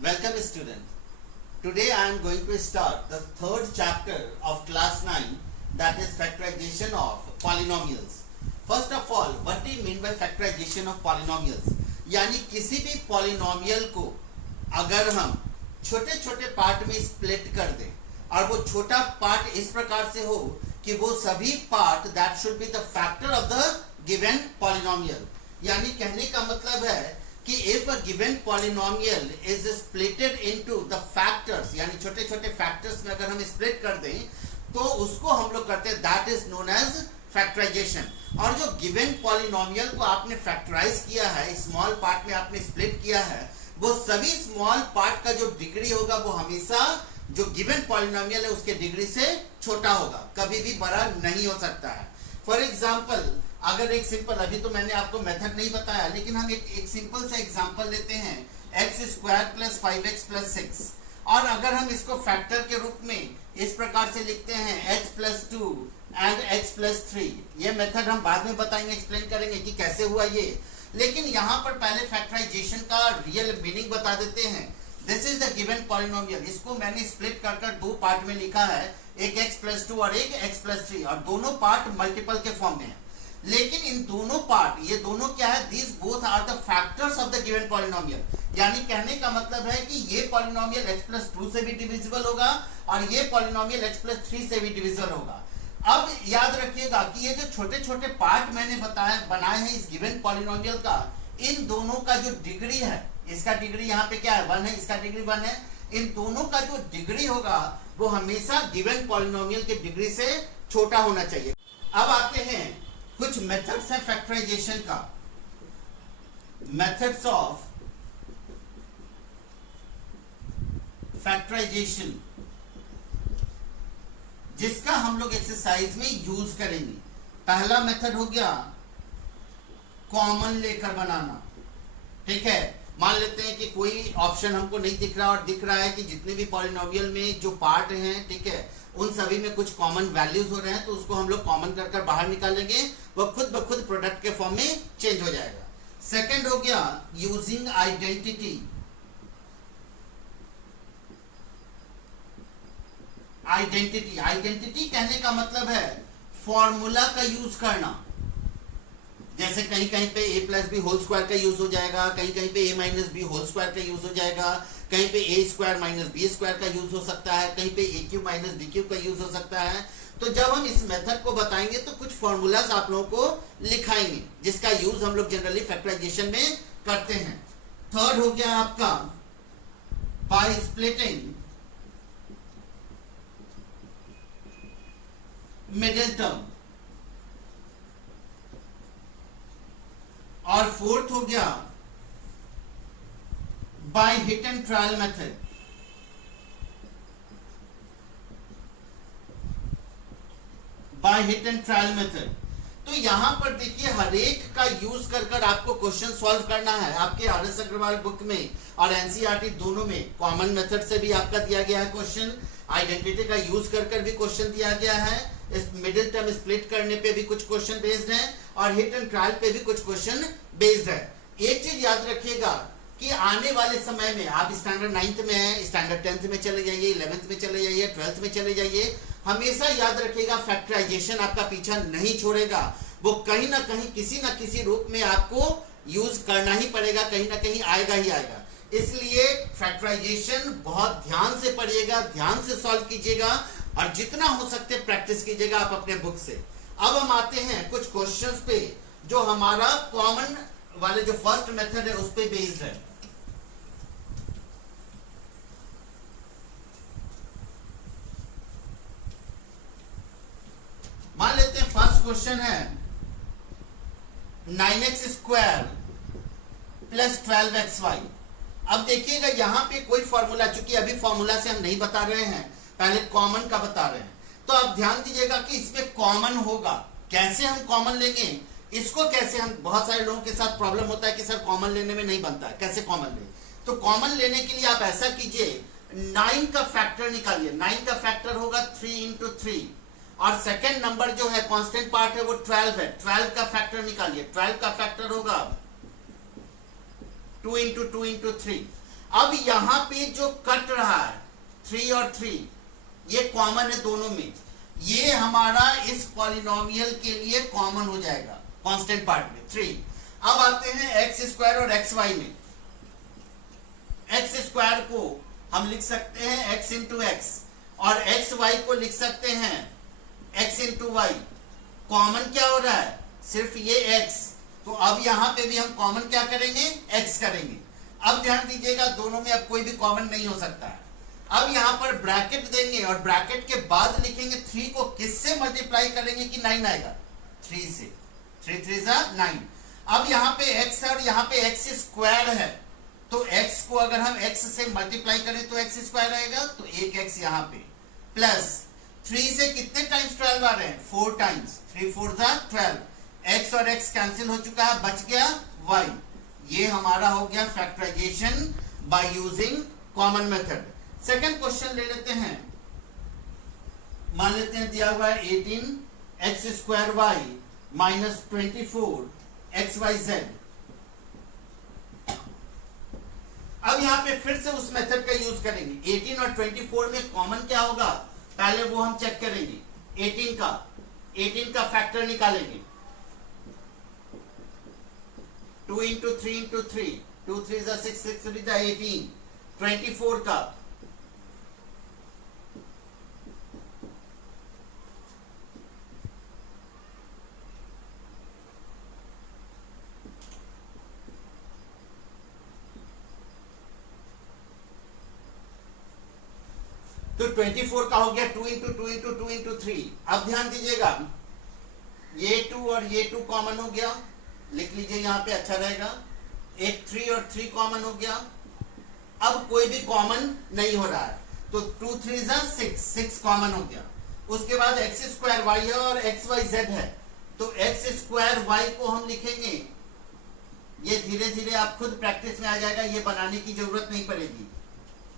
Welcome student. Today I am going to start the third chapter of class 9, that is factorization of polynomials. First of all, what do you mean by factorization of polynomials? यानी किसी भी polynomial को अगर हम छोटे छोटे part में split कर दें और वो छोटा पार्ट इस प्रकार से हो कि वो सभी part that should be the factor of the given polynomial, यानी कहने का मतलब है कि if a given polynomial is splitted into the factors, यानी छोटे छोटे फैक्टर्स में अगर हम स्प्लिट कर दें तो उसको हम लोग करते हैं, that is known as factorisation. और जो गिवन पॉलिनोमियल को आपने फैक्टराइज किया है, स्मॉल पार्ट में आपने स्प्लिट किया है, वो सभी स्मॉल पार्ट का जो डिग्री होगा वो हमेशा जो गिवन पॉलिनोमियल है उसके डिग्री से छोटा होगा, कभी भी बड़ा नहीं हो सकता है। फॉर एग्जाम्पल, अगर एक सिंपल, अभी तो मैंने आपको मेथड नहीं बताया, लेकिन हम एक सिंपल सा एग्जांपल लेते हैं, x square plus 5x plus 6, और अगर हम इसको फैक्टर के रूप में इस प्रकार से लिखते हैं x plus 2 and x plus 3, ये मेथड हम बाद में बताएंगे, एक्सप्लेन करेंगे कि कैसे हुआ ये, लेकिन यहाँ पर पहले फैक्टराइजेशन का रियल मीनिंग बता देते हैं। This is the given polynomial, इसको मैंने स्प्लिट कर कर दो पार्ट में लिखा है, एक x प्लस 2 और एक x प्लस 3, और दोनों पार्ट मल्टीपल के फॉर्म में है। लेकिन इन दोनों पार्ट, ये दोनों क्या है, this both are the factors of the given polynomial, यानी कहने का मतलब है कि ये पॉलिनोमियल x प्लस 2 से भी डिविजिबल होगा और ये पॉलिनोमियल x प्लस 3 से भी डिविजिबल होगा। अब याद रखिएगा कि ये जो छोटे छोटे पार्ट मैंने बनाए हैं इस गिवन पॉलिनोमियल का, इन दोनों का जो डिग्री है, इसका डिग्री यहाँ पे क्या है, 1 है, इसका डिग्री 1 है, इन दोनों का जो डिग्री होगा वो हमेशा गिवन पॉलिनोमियल के डिग्री से छोटा होना चाहिए। अब आते हैं कुछ मेथड्स है फैक्टराइजेशन का, मेथड्स ऑफ फैक्टराइजेशन, जिसका हम लोग एक्सरसाइज में यूज करेंगे। पहला मेथड हो गया कॉमन लेकर बनाना, ठीक है। मान लेते हैं कि कोई ऑप्शन हमको नहीं दिख रहा और दिख रहा है कि जितने भी पॉलिनोमियल में जो पार्ट हैं, ठीक है, उन सभी में कुछ कॉमन वैल्यूज हो रहे हैं, तो उसको हम लोग कॉमन कर कर बाहर निकालेंगे, वो खुद ब खुद प्रोडक्ट के फॉर्म में चेंज हो जाएगा। सेकंड हो गया यूजिंग आइडेंटिटी, आइडेंटिटी कहने का मतलब है फॉर्मूला का यूज करना, जैसे कहीं कहीं पे a plus b whole square का यूज हो जाएगा, कहीं कहीं पे a minus b whole square का यूज हो जाएगा, कहीं पे a square minus b square का यूज हो सकता है, कहीं पे a cube minus b cube का यूज हो सकता है। तो जब हम इस मेथड को बताएंगे तो कुछ फॉर्मूलाज आप लोगों को लिखाएंगे, जिसका यूज हम लोग जनरली फैक्टराइजेशन में करते हैं। थर्ड हो गया आपका बाय स्प्लिटिंग मिडिल टर्म, और फोर्थ हो गया by hit and trial method. By hit and trial method, तो यहां पर देखिए हर एक का यूज कर कर आपको क्वेश्चन सॉल्व करना है। आपके आर.एस. अग्रवाल बुक में और एनसीईआरटी दोनों में कॉमन मेथड से भी आपका दिया गया है क्वेश्चन, आइडेंटिटी का यूज कर कर भी क्वेश्चन दिया गया है, इस मिडिल टर्म स्प्लिट करने पे भी कुछ क्वेश्चन बेस्ड है, और हिट एंड ट्रायल पे भी कुछ क्वेश्चन बेस्ड है। एक चीज याद रखिएगा कि आने वाले समय में आप स्टैंडर्ड 9th में है, स्टैंडर्ड 10th में चले जाइए, 11th में चले जाइए, 12th में चले जाइए, हमेशा याद रखिएगा फैक्टराइजेशन आपका पीछा नहीं छोड़ेगा, वो कहीं ना कहीं किसी ना किसी रूप में आपको यूज करना ही पड़ेगा, कहीं ना कहीं आएगा ही आएगा। इसलिए फैक्टराइजेशन बहुत ध्यान से पढ़िएगा, ध्यान से सॉल्व कीजिएगा, और जितना हो सकते प्रैक्टिस कीजिएगा आप अपने बुक से। अब हम आते हैं कुछ क्वेश्चंस पे जो हमारा कॉमन वाले जो फर्स्ट मेथड है उस पे बेस्ड है। मान लेते हैं फर्स्ट क्वेश्चन है 9x स्क्वायर प्लस 12xy। अब देखिएगा यहां पे कोई फॉर्मूला, चूंकि अभी फॉर्मूला से हम नहीं बता रहे हैं, पहले कॉमन का बता रहे हैं, तो आप ध्यान दीजिएगा कि इसमें कॉमन होगा, कैसे हम कॉमन लेंगे, इसको कैसे हम, बहुत सारे लोगों के साथ प्रॉब्लम होता है कि सर कॉमन लेने में नहीं बनता है, कैसे कॉमन ले, तो कॉमन लेने के लिए आप ऐसा कीजिए, 9 का फैक्टर निकालिए, 9 का फैक्टर होगा 3 इंटू 3, और सेकेंड नंबर जो है कांस्टेंट पार्ट है वो 12 है, 12 का फैक्टर निकालिए, 12 का फैक्टर होगा 2 इंटू 3। अब यहां पे जो कट रहा है 3 और 3 ये कॉमन है दोनों में, ये हमारा इस पॉलिनोमियल के लिए कॉमन हो जाएगा कांस्टेंट पार्ट में 3। अब आते हैं एक्स स्क्वायर और एक्स वाई में। एक्स स्क्वायर को हम लिख सकते हैं एक्स इंटू एक्स और एक्स वाई को लिख सकते हैं एक्स इंटू वाई। कॉमन क्या हो रहा है? सिर्फ ये एक्स, तो अब यहां पे भी हम कॉमन क्या करेंगे? एक्स करेंगे। अब ध्यान दीजिएगा दोनों में अब कोई भी कॉमन नहीं हो सकता है। अब यहां पर ब्रैकेट देंगे और ब्रैकेट के बाद लिखेंगे 3 को किससे मल्टीप्लाई करेंगे कि 9 आएगा? 3 से। 3 3 जा 9। अब यहां पे x है और यहां पे x स्क्वायर है, तो x को अगर हम x से मल्टीप्लाई करें तो x स्क्वायर आएगा, तो एक x यहां पे प्लस 3 से कितने टाइम्स 12 आ रहे हैं? 4 टाइम्स। 3 4 जा 12। x और x कैंसिल हो चुका है, बच गया y। ये हमारा हो गया factorisation by using common method. Second question ले लेते हैं। मान लेते हैं दिया हुआ है 18 x square y minus 24 x y z. अब यहां पे फिर से उस मेथड का यूज करेंगे। 18 और 24 में कॉमन क्या होगा पहले वो हम चेक करेंगे। 18 का फैक्टर निकालेंगे। 2 इंटू 3 इंटू 3, 2 3 जा 6, 6 3 जा 18। 24 का तो 24 का हो गया 2 इंटू 2 इंटू 2 इंटू 3। अब ध्यान दीजिएगा ये 2 और ये 2 कॉमन हो गया, लिख लीजिए यहां पे अच्छा रहेगा। एक 3 और 3 कॉमन हो गया। अब कोई भी कॉमन नहीं हो रहा है, तो 2 3 जा 6, 6 कॉमन हो गया। उसके बाद एक्स स्क्वायर वाई है और एक्स वाई जेड है, तो एक्स स्क्वायर वाई को हम लिखेंगे। ये धीरे धीरे आप खुद प्रैक्टिस में आ जाएगा, ये बनाने की जरूरत नहीं पड़ेगी।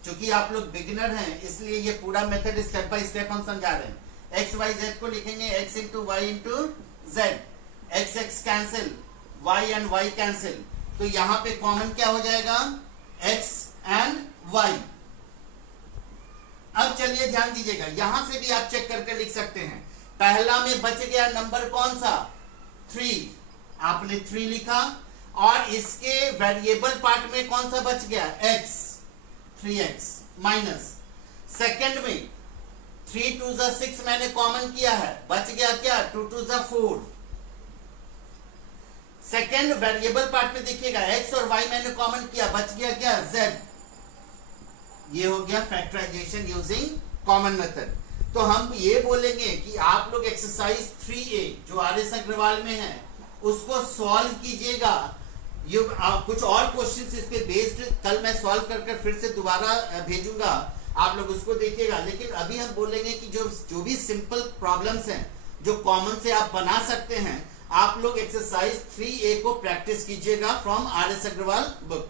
क्योंकि आप लोग बिगिनर हैं इसलिए ये पूरा मेथड स्टेप बाय स्टेप हम समझा रहे हैं। एक्स वाई जेड को लिखेंगे x into y into z. X x cancel, y and y cancel, तो यहां पे कॉमन क्या हो जाएगा? X and y. अब चलिए ध्यान दीजिएगा, यहां से भी आप चेक करके लिख सकते हैं। पहला में बच गया नंबर कौन सा? 3। आपने 3 लिखा और इसके वेरिएबल पार्ट में कौन सा बच गया? x, 3x minus. सेकेंड में 3 2 जा 6 मैंने कॉमन किया है, बच गया क्या? 2 2 जा 4। सेकेंड वेरिएबल पार्ट में देखिएगा x और y मैंने कॉमन किया, बच गया क्या? z। ये हो गया फैक्टराइजेशन यूजिंग कॉमन मेथड। तो हम ये बोलेंगे कि आप लोग एक्सरसाइज 3A जो आर.एस. अग्रवाल में है उसको सॉल्व कीजिएगा। ये कुछ और क्वेश्चंस इस पे बेस्ड कल मैं सॉल्व कर फिर से दोबारा भेजूंगा, आप लोग उसको देखिएगा। लेकिन अभी हम बोलेंगे कि जो भी सिंपल प्रॉब्लम्स हैं जो कॉमन से आप बना सकते हैं, आप लोग एक्सरसाइज 3A को प्रैक्टिस कीजिएगा फ्रॉम आर.एस. अग्रवाल बुक।